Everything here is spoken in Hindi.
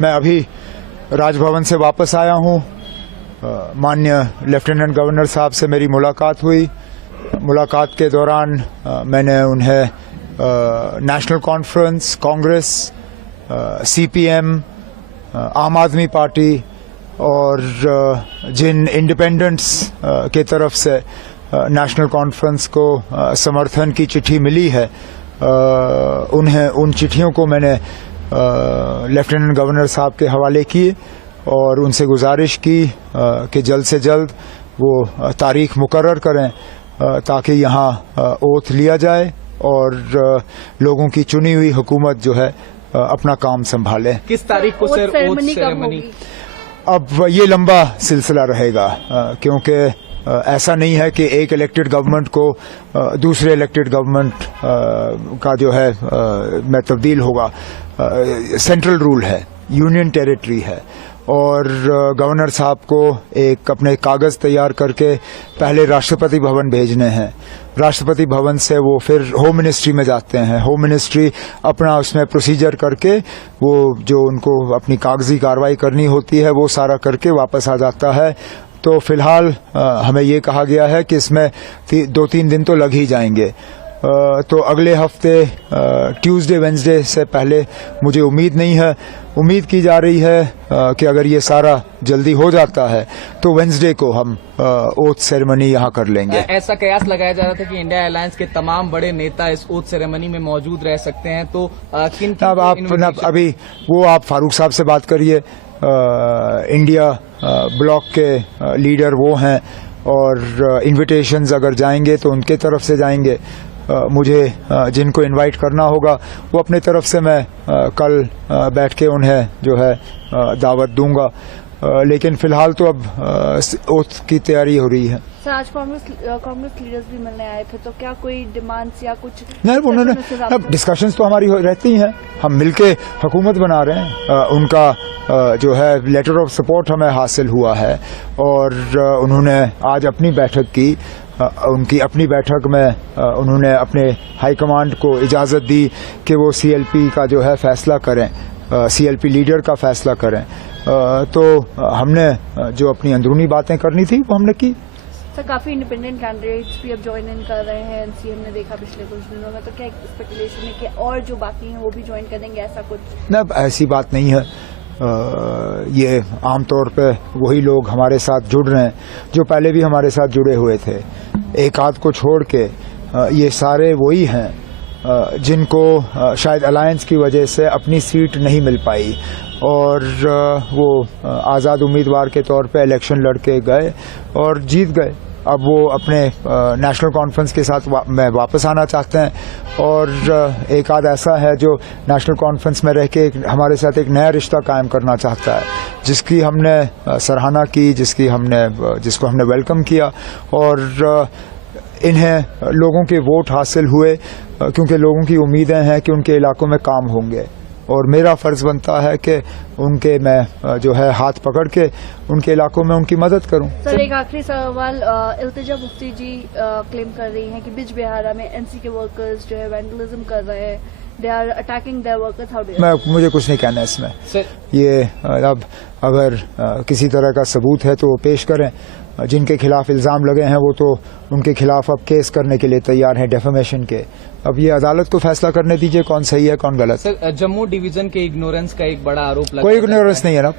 मैं अभी राजभवन से वापस आया हूँ। माननीय लेफ्टिनेंट गवर्नर साहब से मेरी मुलाकात हुई। मुलाकात के दौरान मैंने उन्हें नेशनल कॉन्फ्रेंस, कांग्रेस, सीपीएम, आम आदमी पार्टी और जिन इंडिपेंडेंट्स के तरफ से नेशनल कॉन्फ्रेंस को समर्थन की चिट्ठी मिली है, उन्हें उन चिट्ठियों को मैंने लेफ्टिनेंट गवर्नर साहब के हवाले किए और उनसे गुजारिश की कि जल्द से जल्द वो तारीख मुकर्रर करें ताकि यहाँ ओथ लिया जाए और लोगों की चुनी हुई हुकूमत जो है अपना काम संभाले। किस तारीख को सर ओथ सेरेमनी? अब ये लंबा सिलसिला रहेगा क्योंकि ऐसा नहीं है कि एक इलेक्टेड गवर्नमेंट को दूसरे इलेक्टेड गवर्नमेंट का जो है में तब्दील होगा। सेंट्रल रूल है, यूनियन टेरिटरी है और गवर्नर साहब को एक अपने कागज तैयार करके पहले राष्ट्रपति भवन भेजने हैं। राष्ट्रपति भवन से वो फिर होम मिनिस्ट्री में जाते हैं। होम मिनिस्ट्री अपना उसमें प्रोसीजर करके वो जो उनको अपनी कागजी कार्रवाई करनी होती है वो सारा करके वापस आ जाता है। तो फिलहाल हमें ये कहा गया है कि इसमें 2-3 दिन तो लग ही जाएंगे। तो अगले हफ्ते ट्यूसडे वेंसडे से पहले मुझे उम्मीद नहीं है। उम्मीद की जा रही है कि अगर ये सारा जल्दी हो जाता है तो वेंसडे को हम ओथ सेरेमनी यहाँ कर लेंगे। ऐसा कयास लगाया जा रहा था कि इंडिया अलायंस के तमाम बड़े नेता इस ओथ सेरेमनी में मौजूद रह सकते हैं, तो किन अब आप अभी वो आप फारूक साहब से बात करिए। इंडिया ब्लॉक के लीडर वो हैं और इन्विटेशंस अगर जाएंगे तो उनके तरफ से जाएंगे। मुझे जिनको इनवाइट करना होगा वो अपने तरफ से मैं कल बैठ के उन्हें जो है दावत दूंगा। लेकिन फिलहाल तो अब ओथ की तैयारी हो रही है। सर, आज कांग्रेस लीडर्स भी मिलने आए थे, तो क्या कोई डिमांड्स या कुछ नहीं? उन्होंने डिस्कशंस तो हमारी रहती हैं, हम मिलके हुकूमत बना रहे हैं। उनका जो है लेटर ऑफ सपोर्ट हमें हासिल हुआ है और उन्होंने आज अपनी बैठक की। उनकी अपनी बैठक में उन्होंने अपने हाईकमांड को इजाज़त दी कि वो सीएलपी का जो है फैसला करें, सीएलपी लीडर का फैसला करें। तो हमने जो अपनी अंदरूनी बातें करनी थी वो हमने की। सर, काफी इंडिपेंडेंट कैंडिडेट्स भी अब ज्वाइन इन कर रहे हैं एनसीएम ने देखा पिछले कुछ दिनों में, तो क्या स्पेकुलेशन है कि और जो बाकी हैं वो भी ज्वाइन कर देंगे, ऐसा कुछ? न, ऐसी बात नहीं है। ये आमतौर पे वही लोग हमारे साथ जुड़ रहे हैं जो पहले भी हमारे साथ जुड़े हुए थे। एक आध को छोड़ के ये सारे वही हैं जिनको शायद अलायंस की वजह से अपनी सीट नहीं मिल पाई और वो आज़ाद उम्मीदवार के तौर पे इलेक्शन लड़के गए और जीत गए। अब वो अपने नेशनल कॉन्फ्रेंस के साथ में वापस आना चाहते हैं और एक आध ऐसा है जो नेशनल कॉन्फ्रेंस में रह के हमारे साथ एक नया रिश्ता कायम करना चाहता है, जिसकी हमने सराहना की, जिसको हमने वेलकम किया और इन्हें लोगों के वोट हासिल हुए क्योंकि लोगों की उम्मीदें हैं कि उनके इलाकों में काम होंगे और मेरा फर्ज बनता है कि उनके मैं जो है हाथ पकड़ के उनके इलाकों में उनकी मदद करूं। सर, एक आखिरी सवाल। इल्तिजा मुफ्ती जी क्लेम कर रही हैं कि बिज बिहारा में एनसी के वर्कर्स जो है वैंडलिज्म कर रहे हैं, they are attacking their workers. How do you? मुझे कुछ नहीं कहना इसमें। ये अब अगर किसी तरह का सबूत है तो वो पेश करें। जिनके खिलाफ इल्जाम लगे हैं वो तो उनके खिलाफ अब केस करने के लिए तैयार हैं, डेफेमेशन के। अब ये अदालत को फैसला करने दीजिए कौन सही है कौन गलत। सर, जम्मू डिवीजन के इग्नोरेंस का एक बड़ा आरोप लगा। कोई इग्नोरेंस नहीं है ना,